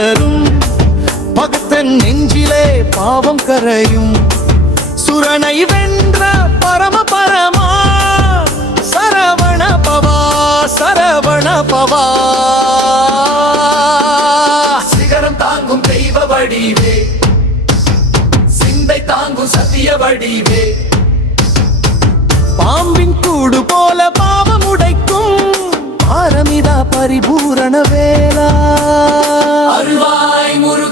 மலரும் பக்தன் நெஞ்சிலே பாவம் கரையும் சுரனை வென்ற பரம பரமா சரவண பவா சரவண பவா. சிகரம் தாங்கும் தெய்வ வடிவே, சிந்தை தாங்கும் சத்திய வடிவே, பாம்பின் கூடு போல பாவம் உடைக்கும் பாரமிதா பரிபூரண வேலா. அருள்வாய் முருகா.